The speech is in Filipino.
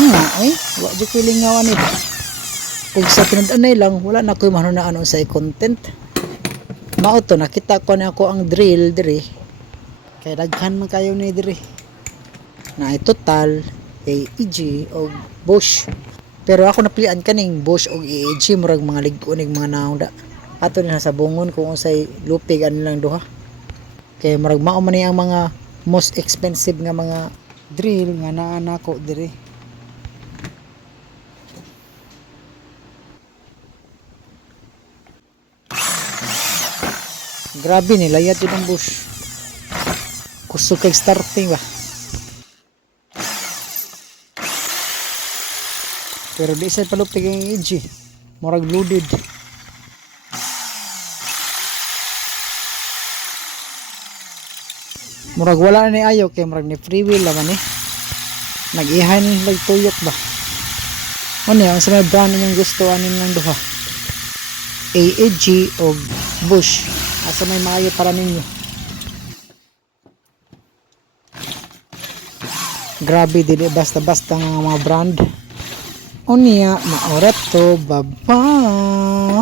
nga ay wa jud ko lingawan ni. Kung sa tinud-anay lang wala na koy mahunaan sa content. Mao to nakita ko na ako ang drill diri. Kay daghan man kayo ni diri. Na ay total AEG o Bosch. Pero ako napilian kaning Bosch o AEG murag mga ligon ning mga naunda. Ato din sa bungon kung unsay lupig ano lang duha. Kay murag mao man ni ang mga most expensive nga mga drill nga naa nako diri. Grabe ni layat yun ang Bosch. Kusog kay starting ba. Pero di sa palupig ang AEG. Murag loaded. Murag wala ni ayo kay murag ni freewheel laman eh. Nag-ihan tuyok ba. Ano ang sa may brand ninyong gusto anin lang duha. AEG o Bosch. Asa may maayo para ninyo. Grabe dili basta-basta nga mga brand. Unya maorat to bye-bye.